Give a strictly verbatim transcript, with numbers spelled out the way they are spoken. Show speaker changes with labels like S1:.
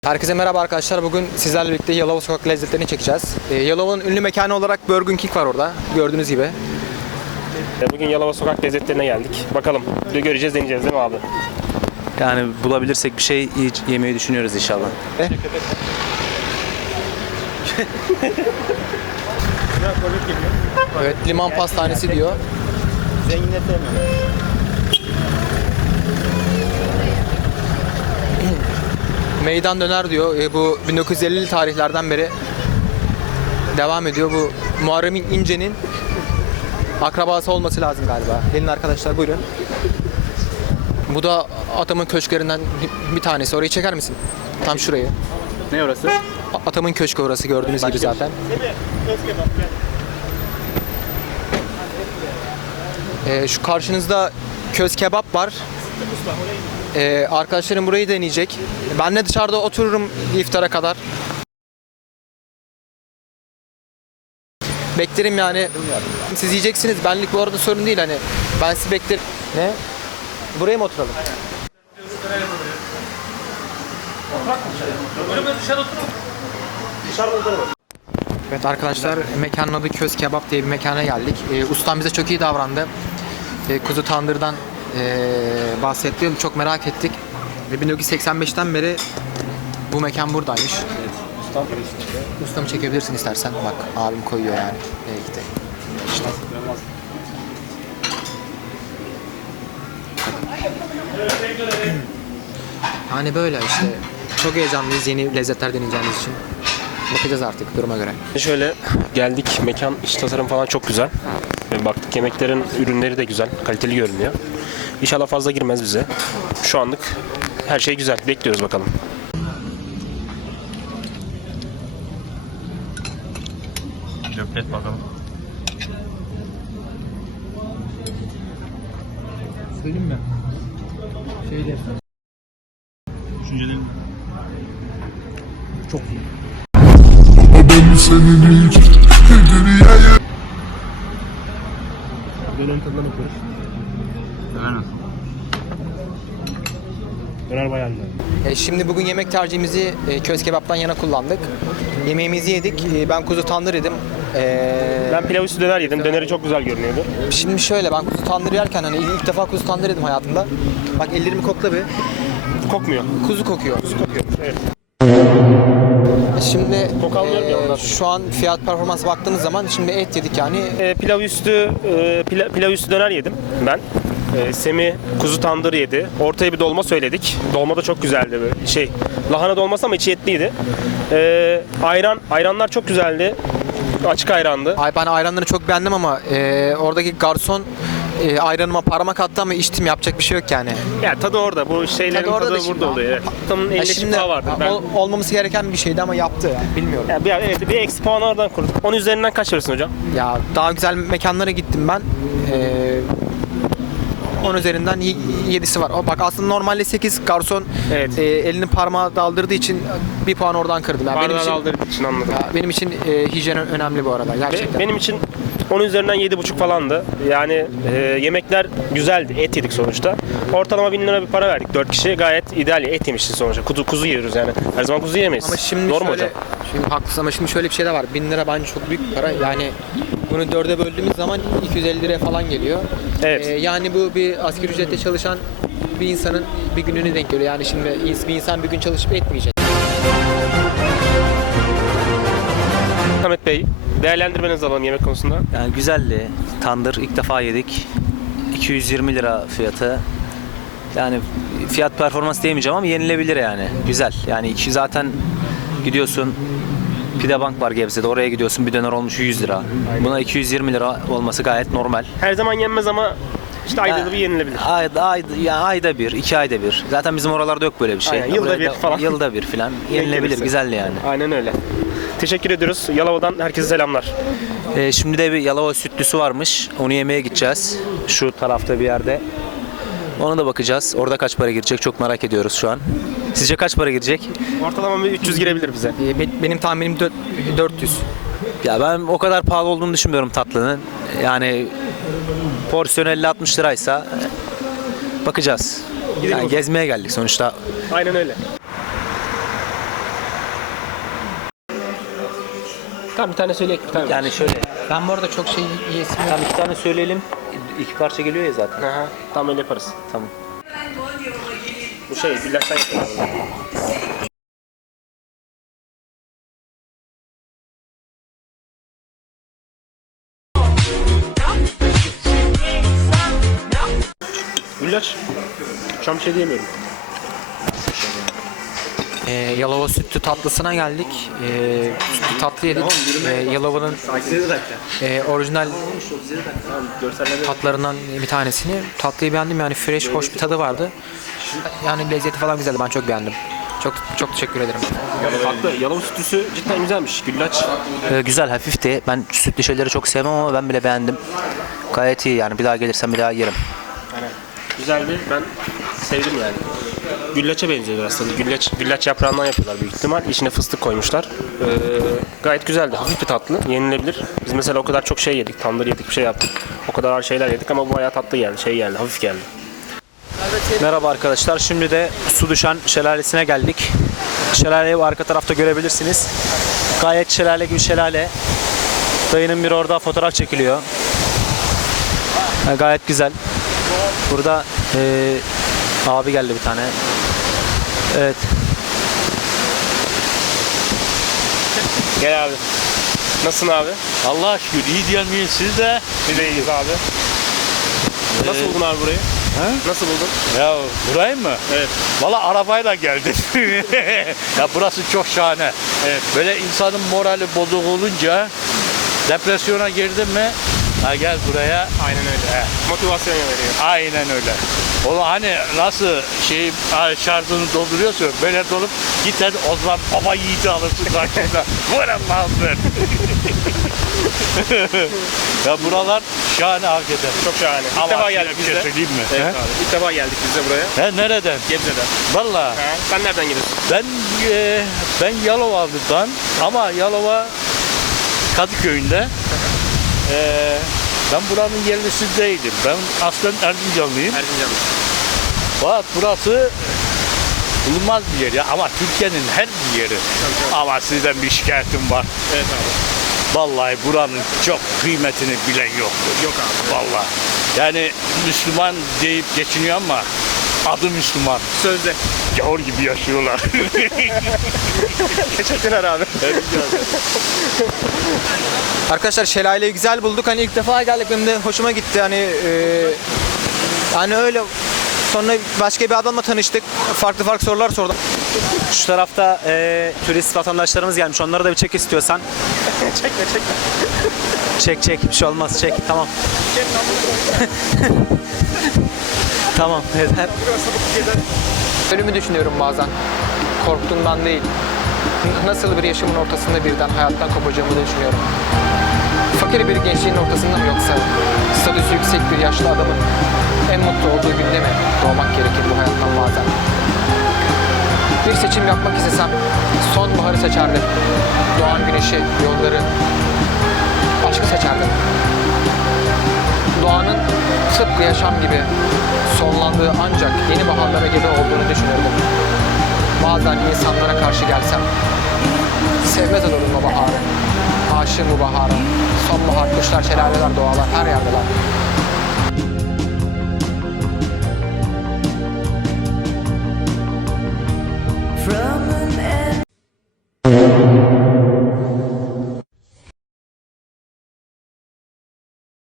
S1: Herkese merhaba arkadaşlar. Bugün sizlerle birlikte Yalova sokak lezzetlerini çekeceğiz. Ee, Yalova'nın ünlü mekanı olarak Burger King var orada. Gördüğünüz gibi.
S2: Bugün Yalova sokak lezzetlerine geldik. Bakalım göreceğiz, deneyeceğiz değil mi abi?
S3: Yani bulabilirsek bir şey yemeyi düşünüyoruz inşallah.
S1: E? Evet, liman pastanesi diyor. Meydan döner diyor. E, bu bin dokuz yüz ellili tarihlerden beri devam ediyor. Bu Muharrem İnce'nin akrabası olması lazım galiba. Gelin arkadaşlar, buyurun. Bu da Atamın köşklerinden bir tanesi. Orayı çeker misin? Tam şurayı.
S3: Ne orası?
S1: Atamın köşkü orası, gördüğünüz gibi zaten. Ee, şu karşınızda köz kebap var. Ee, arkadaşlarım burayı deneyecek. Ben de dışarıda otururum iftara kadar. Beklerim yani. Siz yiyeceksiniz. Benlik bu arada sorun değil hani. Ben sizi beklerim. Ne? Buraya mı oturalım? Evet arkadaşlar, mekanın adı Köz Kebap diye bir mekana geldik. Ee, ustam bize çok iyi davrandı. Ee, kuzu tandırdan ee, bahsetti. Çok merak ettik. Ve bin dokuz yüz seksen beşten beri bu mekan buradaymış. Evet. Ustam Ustamı çekebilirsin istersen. Bak abim koyuyor yani. Ee, işte. İşte. Hani böyle işte. Çok heyecanlıyız yeni lezzetler deneyeceğimiz için. Bakacağız artık duruma göre.
S2: Şöyle geldik, mekan iç tasarım falan çok güzel. Ve baktık yemeklerin ürünleri de güzel, kaliteli görünüyor. İnşallah fazla girmez bize. Şu anlık her şey güzel, bekliyoruz bakalım.
S3: Löplet bakalım.
S1: Söyleyeyim mi? Şeyde.
S3: Düşüncelerim.
S1: Çok iyi.
S2: Dönerin tadına bakıyoruz.
S3: Döner nasıl?
S2: Döner bayağı güzel.
S1: E, şimdi bugün yemek tercihimizi e, köz kebaptan yana kullandık. Yemeğimizi yedik. E, ben kuzu tandır yedim. E,
S2: Ben pilav üstü döner yedim, döneri çok güzel görünüyordu.
S1: Şimdi şöyle, ben kuzu tandır yerken hani ilk defa kuzu tandır yedim hayatımda. Bak ellerimi kokla bir.
S2: Kokmuyor.
S1: Kuzu kokuyor.
S2: Kokuyor, evet.
S1: Şimdi
S2: Koku almıyorum ya ondan.
S1: şu an fiyat performans baktığımız zaman şimdi et yedik yani.
S2: E, pilav üstü e, pila, pilav üstü döner yedim ben. E, Semi kuzu tandır yedi. Ortaya bir dolma söyledik. Dolma da çok güzeldi böyle şey. Lahana dolması ama içi etliydi. E, ayran ayranlar çok güzeldi. Açık ayrandı.
S1: Ay, ben ayranları çok beğendim ama e, oradaki garson e, ayranıma parmak attı ama içtim, yapacak bir şey yok yani.
S2: Ya tadı orada. Bu şeylerin
S1: Tadı orada
S2: tadı,
S1: da şimdi.
S2: burada oluyor. Evet. Tamın
S1: Ya
S2: elinde
S1: şimdi
S2: şifa vardı. Ben,
S1: ol- olmaması gereken bir şeydi ama yaptı yani, bilmiyorum.
S2: ya bir, evet, bir eksi puanı oradan kurduk. Onun üzerinden kaç verirsin hocam?
S1: Ya daha güzel mekanlara gittim ben. Ee, on üzerinden yedisi var. O bak aslında normalde sekiz, garson
S2: Evet.
S1: e, elini parmağı daldırdığı için bir puan oradan kırdım. Yani benim
S2: Bardağı
S1: için
S2: aldığım için anladım.
S1: ya benim için e, hijyen önemli bu arada
S2: Be-
S1: gerçekten.
S2: benim için on üzerinden yedi buçuk falandı. Yani e, yemekler güzeldi. Et yedik sonuçta. Ortalama bin lira bir para verdik. dört kişi gayet ideal. Et yemişiz sonuçta. Kuzu, kuzu yiyoruz yani. Her zaman kuzu yemeyiz.
S1: Ama şimdi
S2: Doğru mu
S1: şöyle,
S2: hocam?
S1: şimdi haklısın ama şimdi şöyle bir şey de var. bin lira bence çok büyük bir para. Yani bunu dörde böldüğümüz zaman iki yüz elli liraya falan geliyor.
S2: Evet.
S1: Ee, yani bu bir asgari ücretle çalışan bir insanın bir gününe denk geliyor. Yani şimdi bir insan bir gün çalışıp etmeyecek.
S2: Ahmet Bey, değerlendirmenizi alalım yemek konusunda.
S3: Yani güzeldi. Tandır ilk defa yedik. iki yüz yirmi lira fiyatı. Yani fiyat performans diyemeyeceğim ama yenilebilir yani. Güzel. Yani iki zaten gidiyorsun. Pide Bank var Gebze'de. Oraya gidiyorsun. Bir döner olmuş yüz lira. Buna iki yüz yirmi lira olması gayet normal.
S2: Her zaman yenmez ama işte ayda da bir yenilebilir.
S3: Ayda, ayda, yani ayda bir, iki ayda bir. Zaten bizim oralarda yok böyle bir şey.
S2: Aynen, yılda
S3: Buraya
S2: bir
S3: da-
S2: falan.
S3: Yılda bir falan. Yenilebilir.
S2: gelirse.
S3: Güzeldi yani.
S2: Aynen öyle. Teşekkür ediyoruz. Yalova'dan herkese selamlar.
S3: Ee, şimdi de bir Yalova sütlüsü varmış. Onu yemeye gideceğiz. Şu tarafta bir yerde. Ona da bakacağız. Orada kaç para girecek çok merak ediyoruz şu an. Sizce kaç para girecek?
S2: Ortalama bir üç yüz girebilir bize.
S1: Ee, be- benim tahminim dö- dört yüz.
S3: Ya ben o kadar pahalı olduğunu düşünmüyorum tatlının. Yani porsiyon elli altmış liraysa bakacağız. Yani gezmeye geldik sonuçta.
S2: Aynen öyle. Tamam bir tane söyleyek bir tane.
S3: Yani şöyle,
S1: Ben bu arada çok şey yiyesim yok.
S3: tam iki tane söyleyelim. İki parça geliyor ya zaten.
S2: Aha, tamam öyle yaparız.
S3: Tamam.
S2: Bu şey güllaçtan yapıyorlar bunu. Güllaç. Şu an bir şey diyemiyorum.
S1: Ee, Yalova sütlü tatlısına geldik. Ee, sütlü tatlı yedik. Ee, Yalova'nın e, orijinal tatlarından bir tanesini. Tatlıyı beğendim, yani fresh, hoş bir tadı vardı. Yani lezzeti falan güzeldi, ben çok beğendim. Çok çok teşekkür ederim.
S2: Tatlı. Yalova sütlüsü cidden güzelmiş. Güllaç.
S3: Ee, güzel, hafifti. Ben sütlü şeyleri çok sevmem ama ben bile beğendim. Gayet iyi yani. Bir daha gelirsem bir daha yerim.
S2: Aynen. Güzeldi. Ben sevdim yani. Güllaç'a benziyor aslında. Güllaç, güllaç yaprağından yapıyorlar büyük ihtimal. İçine fıstık koymuşlar. Ee, gayet güzeldi. Hafif bir tatlı. Yenilebilir. Biz mesela o kadar çok şey yedik. Tandır yedik, bir şey yaptık. O kadar ağır şeyler yedik ama bu bayağı tatlı geldi. Şey geldi, hafif geldi.
S3: Merhaba arkadaşlar. Şimdi de Su Düşen Şelalesi'ne geldik. Şelaleyi arka tarafta görebilirsiniz. Gayet şelale gibi şelale. Dayının biri orada fotoğraf çekiliyor. Yani gayet güzel. Burada eee, abi geldi bir tane. Evet.
S2: Gel abi. Nasılsın abi?
S4: Allah'a şükür iyi diyen miyiz siz de?
S2: Biz de iyiyiz abi. Nasıl buldun abi burayı?
S4: He?
S2: Nasıl buldun?
S4: Ya burayı mı?
S2: Evet.
S4: Valla arabayla geldim. Ya burası çok şahane.
S2: Evet.
S4: Böyle insanın morali bozuk olunca depresyona girdin mi? Ha gel buraya.
S2: Aynen öyle. Motivasyon veriyor.
S4: Aynen öyle. Oğlum hani nasıl şey ha, şarjını dolduruyorsun böyle dolup git hadi o zaman baba yiğidi alırsın karşında. Vur Allah'ım ver. Ya buralar şahane hakikaten.
S2: Çok şahane. İlk
S4: Ama
S2: defa
S4: size
S2: geldik
S4: bir
S2: biz
S4: şey
S2: de.
S4: söyleyeyim mi?
S2: Evet
S4: He?
S2: abi. İlk defa geldik biz de buraya.
S4: He nereden?
S2: Gebze'den.
S4: Valla.
S2: Ha, sen nereden geliyorsun?
S4: Ben e, ben Yalovalı'dan ama Yalova Kadıköy'ünde. E, ben buranın yerlisi değilim. Ben aslen Erzincanlıyım.
S2: Erzincan'da.
S4: Fakat burası bulunmaz bir yer ya ama Türkiye'nin her bir yeri. Ama sizden bir şikayetim var.
S2: Evet abi.
S4: Vallahi buranın çok kıymetini bilen yok.
S2: Yok abi.
S4: Vallahi. Yani Müslüman deyip geçiniyor ama adı Müslüman.
S2: Sözde.
S4: Gavur gibi yaşıyorlar.
S2: Teşekkürler abi.
S1: Arkadaşlar şelaleyi güzel bulduk. Hani ilk defa geldik, benim de hoşuma gitti. Hani e, hani öyle. Sonra başka bir adamla tanıştık. Farklı farklı sorular sordum.
S3: Şu tarafta eee, turist vatandaşlarımız gelmiş. Onları da bir çek istiyorsan.
S2: Çekme çekme.
S3: Çek çek. Bir şey olmaz. Çek. Tamam. Tamam. Yeter.
S1: Ölümü düşünüyorum bazen. Korktuğumdan değil. Nasıl bir yaşamın ortasında birden hayattan kopacağımı da düşünüyorum. Fakir bir gençliğin ortasında mı, yoksa statüsü yüksek bir yaşlı adamın en mutlu olduğu günde mi doğmak gerekir bu hayattan bazen? Bir seçim yapmak istesem sonbaharı seçerdim. Doğan güneşi, yolları, aşkı seçerdim. Doğanın tıpkı yaşam gibi sonlandığı ancak yeni baharlara gebe olduğunu düşünürdüm. Bazen insanlara karşı gelsem sevmez olurum o baharı. Aşığım bu bahara. Sonbahar, kuşlar, şelaleler, doğalar her yerdeler.
S5: From an